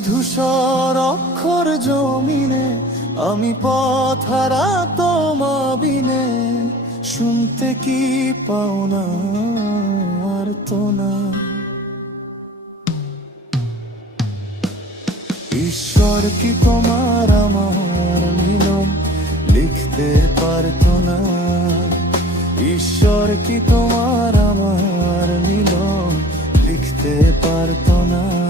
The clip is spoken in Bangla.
ধূসর অক্ষর জমিনে, আমি পথহারা তোমা বিনে। শুনতে কি পাও না আর তো না। ঈশ্বর কি তোমার আমার মিলন লিখতে পারতো না? ঈশ্বর কি তোমার আমার মিলন লিখতে পারতো না?